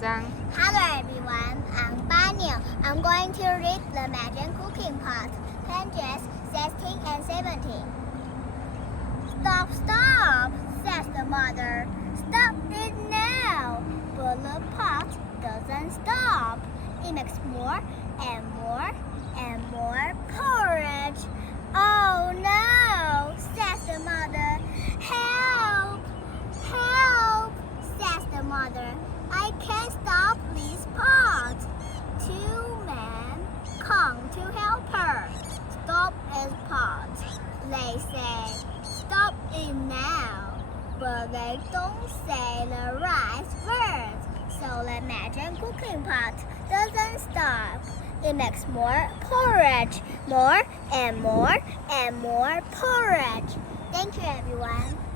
Hello everyone, I'm Bonyo. I'm going to read the Magic Cooking Pot, pages 16 and 17. Stop, stop, says the mother. Stop it now. But the pot doesn't stop. It makes more and more and more porridge. Oh no, says the mother. Help, help, says the mother. I can't stop this pot. Two men come to help her. Stop this pot, they say. Stop it now. But they don't say the right words. So the magic cooking pot doesn't stop. It makes more porridge, more and more and more porridge. Thank you, everyone.